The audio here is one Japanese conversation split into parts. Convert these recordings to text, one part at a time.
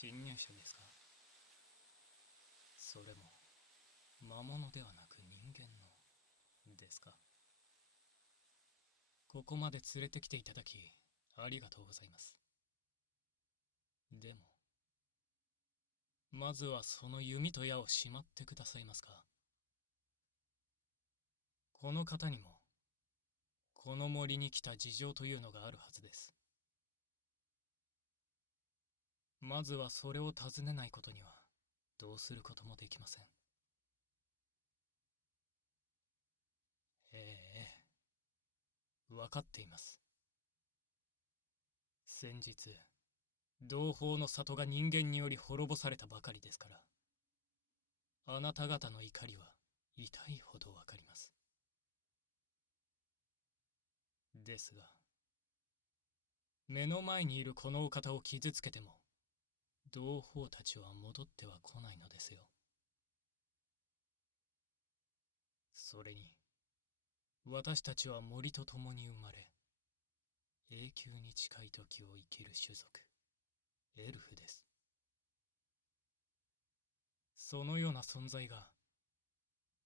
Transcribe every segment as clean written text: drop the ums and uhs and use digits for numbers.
侵入者ですか？それも魔物ではなく人間のですか？ここまで連れてきていただきありがとうございます。でもまずはその弓と矢をしまってくださいますか？この方にもこの森に来た事情というのがあるはずです。まずはそれを尋ねないことにはどうすることもできません。ええ、分かっています。先日同胞の里が人間により滅ぼされたばかりですから、あなた方の怒りは痛いほどわかります。ですが、目の前にいるこのお方を傷つけても、同胞たちは戻っては来ないのですよ。それに、私たちは森と共に生まれ、永久に近い時を生きる種族、エルフです。そのような存在が、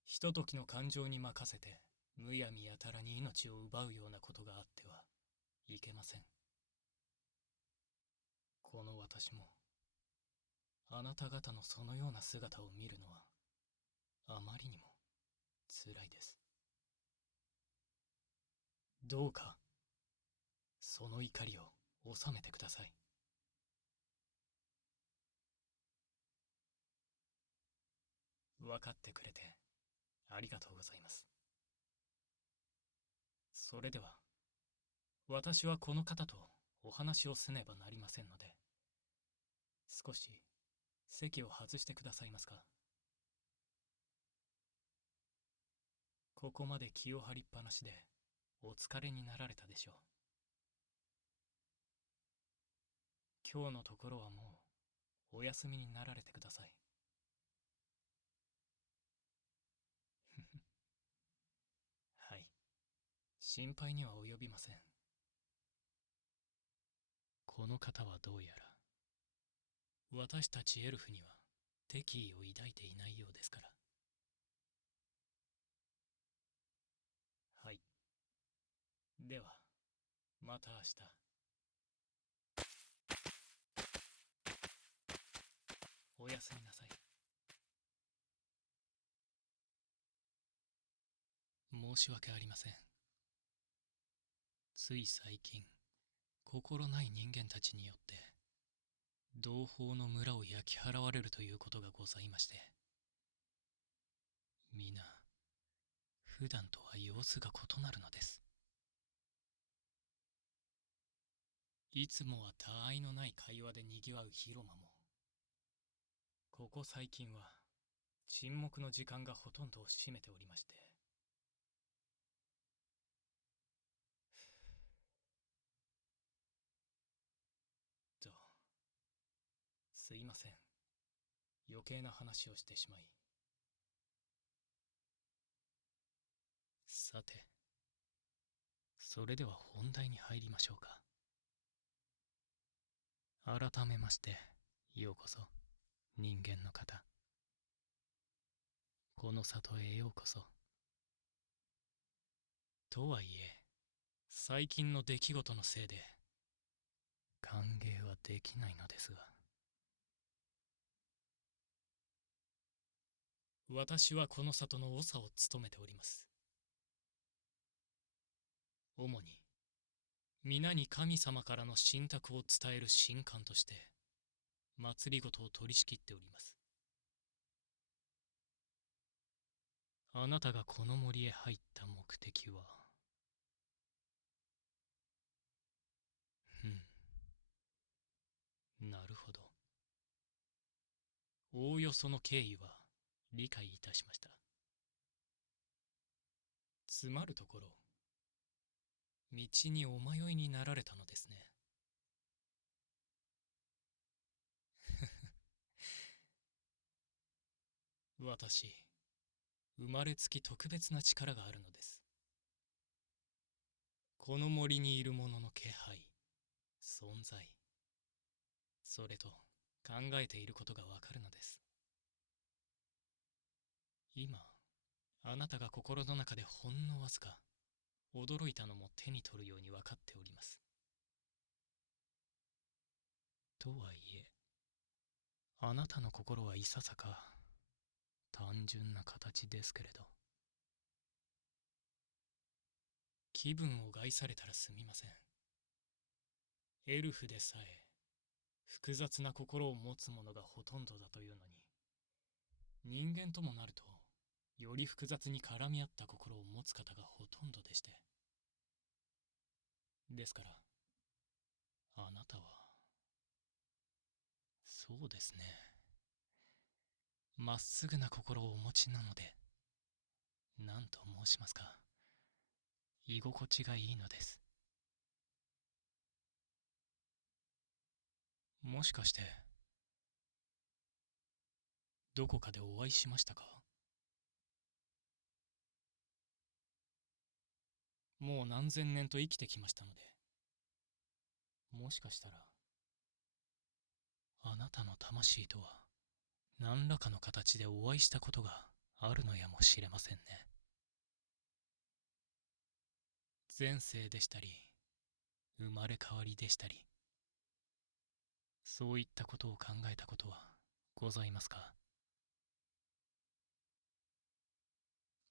ひとときの感情に任せて、むやみやたらに命を奪うようなことがあってはいけません。この私も、あなた方のそのような姿を見るのは、あまりにも辛いです。どうか、その怒りを収めてください。分かってくれて、ありがとうございます。それでは、私はこの方とお話をせねばなりませんので、少し席を外してくださいますか。ここまで気を張りっぱなしで、お疲れになられたでしょう。今日のところはもう、お休みになられてください。はい。心配には及びません。この方はどうやら、私たちエルフには敵意を抱いていないようですから。はい。では、また明日。おやすみなさい。申し訳ありません。つい最近、心ない人間たちによって、同胞の村を焼き払われるということがございまして、皆、普段とは様子が異なるのです。いつもは他愛のない会話で賑わう広間も、ここ最近は沈黙の時間がほとんどを占めておりまして、と、すいません。余計な話をしてしまい。さて、それでは本題に入りましょうか。改めまして、ようこそ、人間の方。この里へようこそ。とはいえ、最近の出来事のせいで、歓迎はできないのですが。私はこの里の長を務めております。主に、皆に神様からの神託を伝える神官として、祭りごとを取り仕切っております。あなたがこの森へ入った目的は、なるほど。おおよその経緯は理解いたしました。つまるところ、道にお迷いになられたのですね。私、生まれつき特別な力があるのです。この森にいるものの気配、存在、それと考えていることがわかるのです。今、あなたが心の中でほんのわずか驚いたのも手に取るように分かっております。とはいえ、あなたの心はいささか単純な形ですけれど、気分を害されたらすみません。エルフでさえ複雑な心を持つ者がほとんどだというのに、人間ともなるとより複雑に絡み合った心を持つ方がほとんどでして。ですから、あなたは、そうですね、まっすぐな心をお持ちなので、何と申しますか、居心地がいいのです。もしかして、どこかでお会いしましたか？もう何千年と生きてきましたので、もしかしたら、あなたの魂とは、何らかの形でお会いしたことがあるのやもしれませんね。前世でしたり、生まれ変わりでしたり、そういったことを考えたことはございますか？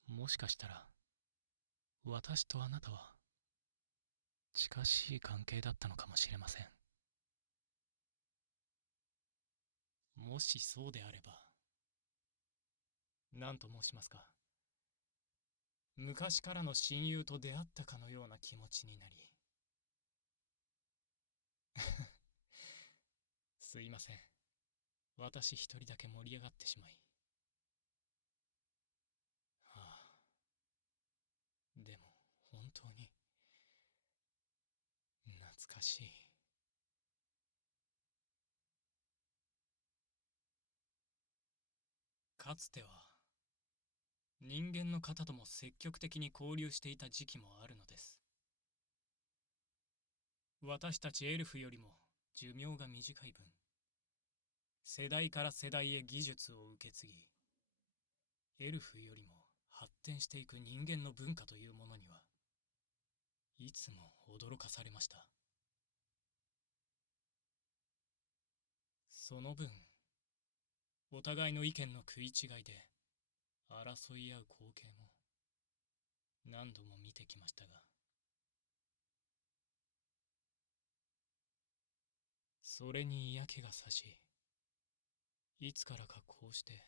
もしかしたら、私とあなたは、近しい関係だったのかもしれません。もしそうであれば、何と申しますか、昔からの親友と出会ったかのような気持ちになり、すいません。私一人だけ盛り上がってしまい。はあ、でも本当に懐かしい。かつては人間の方とも積極的に交流していた時期もあるのです。私たちエルフよりも寿命が短い分、世代から世代へ技術を受け継ぎ、エルフよりも発展していく人間の文化というものにはいつも驚かされました。その分、お互いの意見の食い違いで争い合う光景も何度も見てきましたが、それに嫌気がさし、いつからかこうして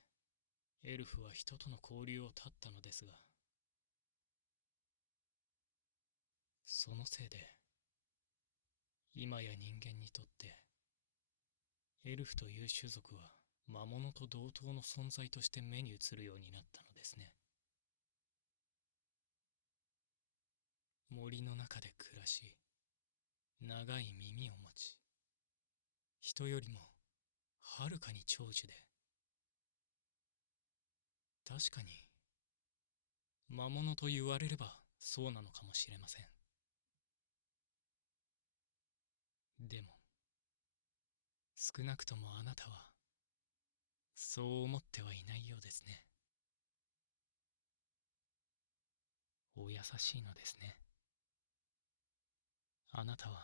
エルフは人との交流を絶ったのですが、そのせいで今や人間にとってエルフという種族は魔物と同等の存在として目に映るようになったのですね。森の中で暮らし、長い耳を持ち、人よりもはるかに長寿で、確かに魔物と言われればそうなのかもしれません。でも少なくともあなたはそう思ってはいないようですね。お優しいのですね。あなたは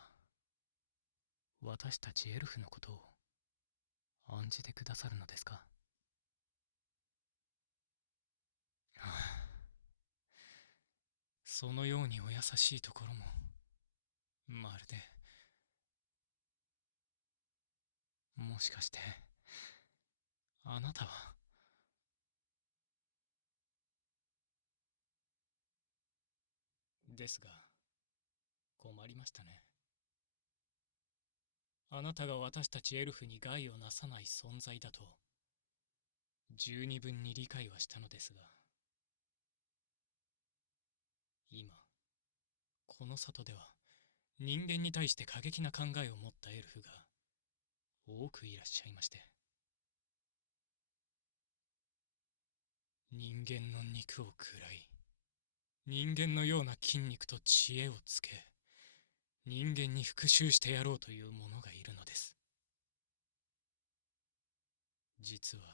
私たちエルフのことを案じてくださるのですか？はあ、そのようにお優しいところもまるで、もしかしてあなたは。ですが、困りましたね。あなたが私たちエルフに害をなさない存在だと十二分に理解はしたのですが、今この里では人間に対して過激な考えを持ったエルフが多くいらっしゃいまして、人間の肉を食らい、人間のような筋肉と知恵をつけ、人間に復讐してやろうという者がいるのです。実は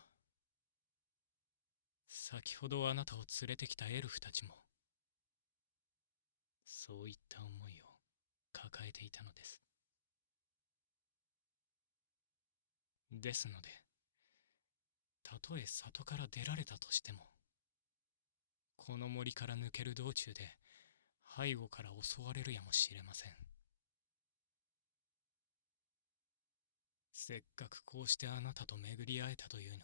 先ほどあなたを連れてきたエルフたちもそういった思いを抱えていたのです。ですので、たとえ里から出られたとしても、この森から抜ける道中で背後から襲われるやもしれません。せっかくこうしてあなたと巡り会えたというのに、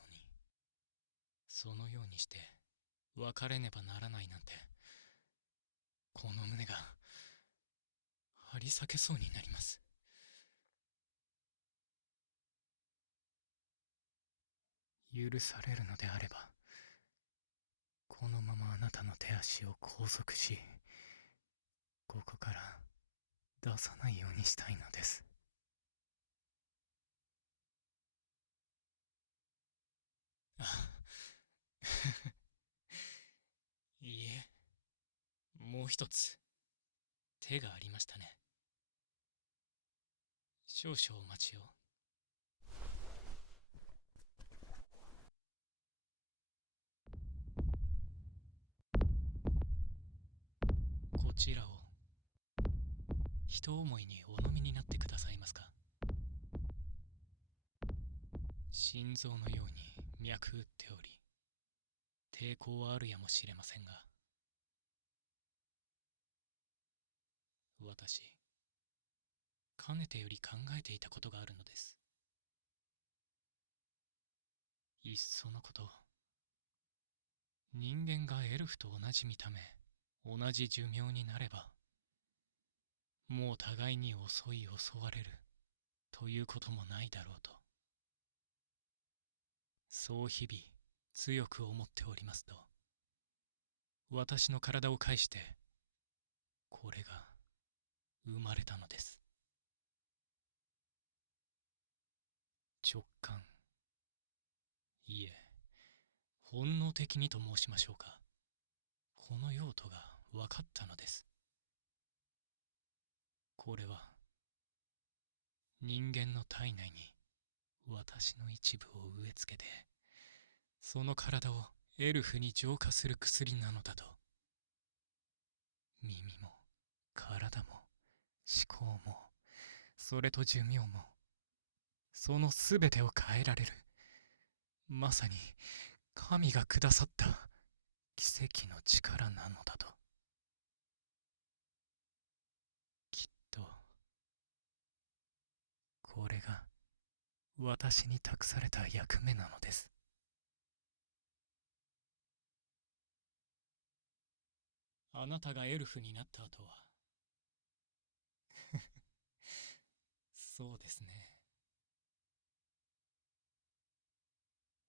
そのようにして別れねばならないなんて、この胸が張り裂けそうになります。許されるのであれば、このままあなたの手足を拘束し、ここから出さないようにしたいのです。あいいえ、もう一つ手がありましたね。少々お待ちを。こちらを一思いにお飲みになってくださいますか。心臓のように脈打っており、抵抗はあるやもしれませんが、私、かねてより考えていたことがあるのです。いっそのこと、人間がエルフと同じ見た目、同じ寿命になれば、もう互いに襲われるということもないだろうと、そう日々強く思っておりますと、私の体を介してこれが生まれたのです。直感、いえ、本能的にと申しましょうか。この用途が分かったのです。これは人間の体内に私の一部を植え付けて、その体をエルフに浄化する薬なのだと。耳も体も思考も、それと寿命も、そのすべてを変えられる、まさに神がくださった奇跡の力なのだと。きっとこれが私に託された役目なのです。あなたがエルフになった後はそうですね、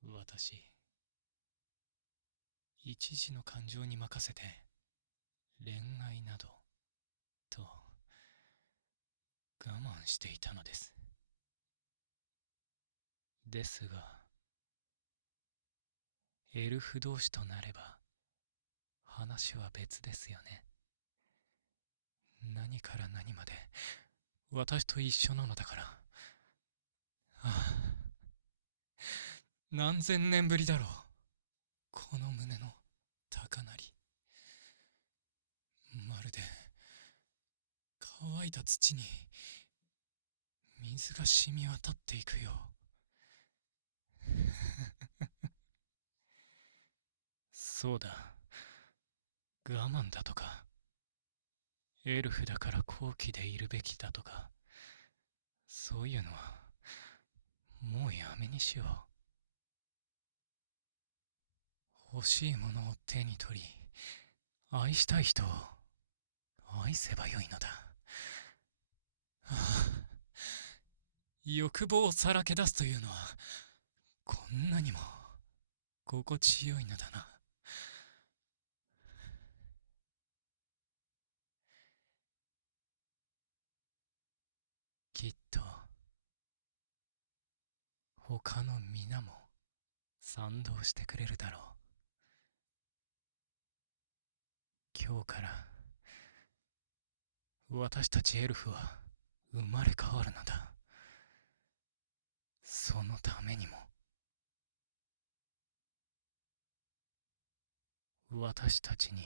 私、一時の感情に任せて恋愛などと我慢していたのです。ですが、エルフ同士となれば話は別ですよね。何から何まで私と一緒なのだから。ああ、何千年ぶりだろう、この胸の高鳴り。まるで乾いた土に水が染み渡っていくよう。そうだ、我慢だとか、エルフだから高貴でいるべきだとか、そういうのはもうやめにしよう。欲しいものを手に取り、愛したい人を愛せばよいのだ。はあ、欲望をさらけ出すというのはこんなにも心地よいのだな。きっと他の皆も賛同してくれるだろう。今日から私たちエルフは生まれ変わるのだ。そのためにも私たちに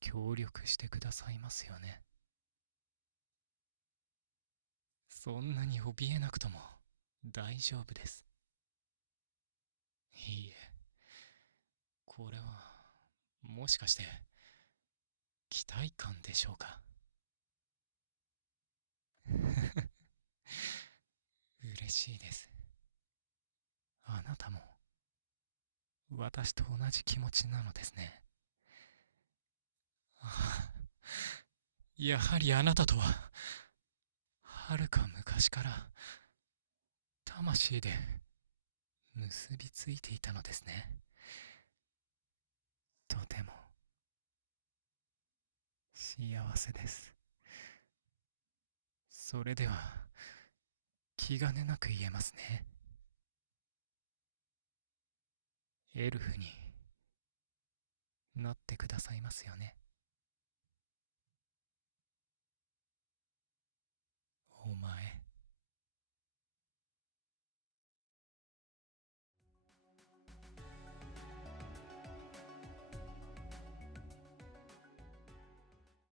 協力してくださいますよね。そんなに怯えなくとも大丈夫です。いいえ、これはもしかして期待感でしょうか。嬉しいです。あなたも私と同じ気持ちなのですね。ああ、やはりあなたとははるか昔から魂で結びついていたのですね。とても幸せです。それでは気兼ねなく言えますね。エルフになってくださいますよね。お前